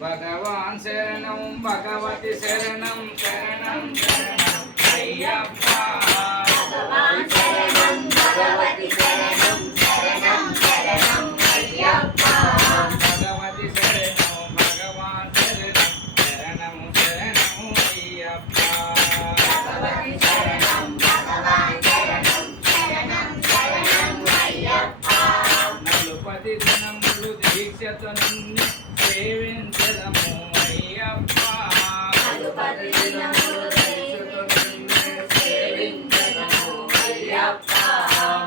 భగవాన్ శరణం భగవతి శరణం శరణం శరణం అయ్యప్ప భగవాన్ శరణం భగవతి శరణం శరణం శరణం అయ్యప్ప భగవతి శరణం భగవాన్ శరణం శరణం శరణం అయ్యప్ప భగవతి శరణం భగవాన్ శరణం శరణం శరణం అయ్యప్ప నలుపతి దినములు దీక్షతో నిన్ను సేవించదము అయ్యప్ప నలుపతి దినములు దీక్షతో నిన్ను సేవించదము అయ్యప్ప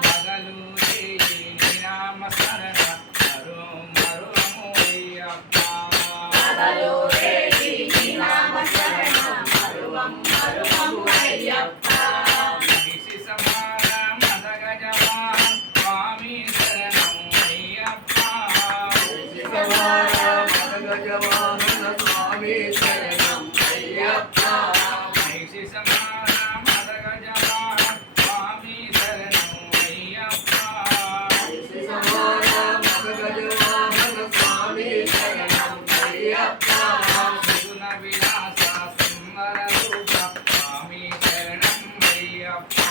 పగలు రేయి నీ నామ స్మరణ మరువము అయ్యప్ప పగలు రేయి నీ నామ స్మరణ మరువము అయ్యప్ప మహిషి సమాన మదగజవాహన స్వామి శరణం అయ్యప్ప మహిషి సమాన మదగజవాహన స్వామి శరణం అయ్యప్ప మహిషి సమాన మదగజవాహన స్వామి శరణం అయ్యప్ప మహిషి సమాన మదగజవాహన స్వామి శరణం అయ్యప్ప సుగుణ విలాస సుందర రూప స్వామి శరణం అయ్యప్ప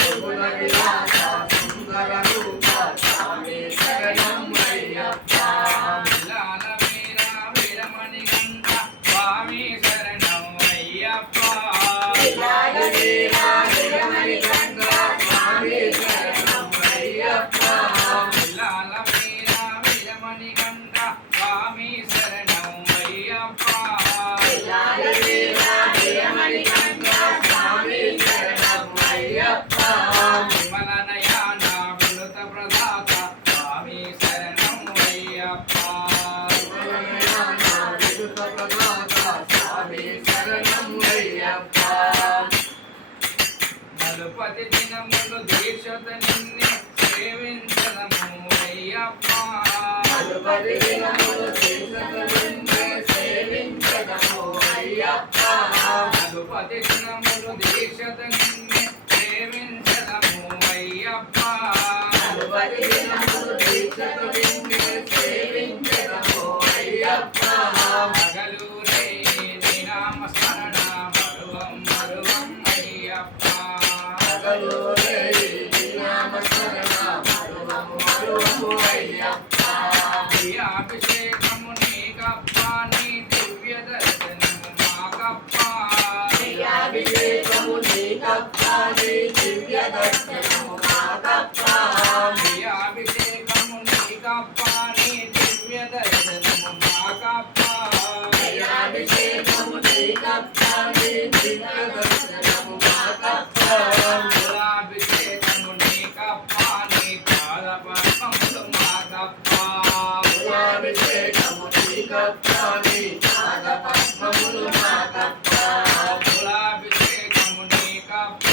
సుగుణ విలాస సుందర రూప స్వామి శరణం అయ్యప్ప విలాల వీర వీరమణి గంట స్వామి శరణం అయ్యప్ప విలాల వీర వీరమణి గంట స్వామి శరణం అయ్యప్ప విలాల వీర వీరమణి గంట స్వామి శరణం అయ్యప్ప విలాల వీర వీరమణి గంట స్వామి శరణం అయ్యప్ప విమల నయన వినుత ప్రదాత స్వామి శరణం అయ్యప్ప విమల నయన వినుత ప్రదాత స్వామి శరణం అయ్యప్ప నలుపతి దినములు దీక్షత నిన్నే సేవించదము అయ్యప్ప నలుపతి దినములు దీక్షత నిన్నే సేవించదము అయ్యప్ప నలుపతి దినములు దీక్షత నిన్నే సేవించదము అయ్యప్ప నలుపతి దినములు దీక్షత నిన్నే సేవించదము అయ్యప్ప పగలు రేయి నీ నామ స్మరణ మరువం అయ్యప్ప పగలు రేయి నీ నామ స్మరణ మరువం అయ్యప్ప అభిషేకము నీకప్ప నీ దివ్య దర్శనము మాకప్ప అభిషేకము నీకప్ప నీ దివ్య దర్శనము మాకప్ప అభిషేకము నీకప్ప నీ దివ్య దర్శనము మాకప్ప అభిషేకము నీకప్ప నీ దివ్య దర్శనము మాకప్ప అభిషేకము నీకప్ప నీ పాద పద్మములు మాకప్ప అభిషేకము నీకప్ప నీ పాద పద్మములు మాకప్ప అభిషేకము నీకప్ప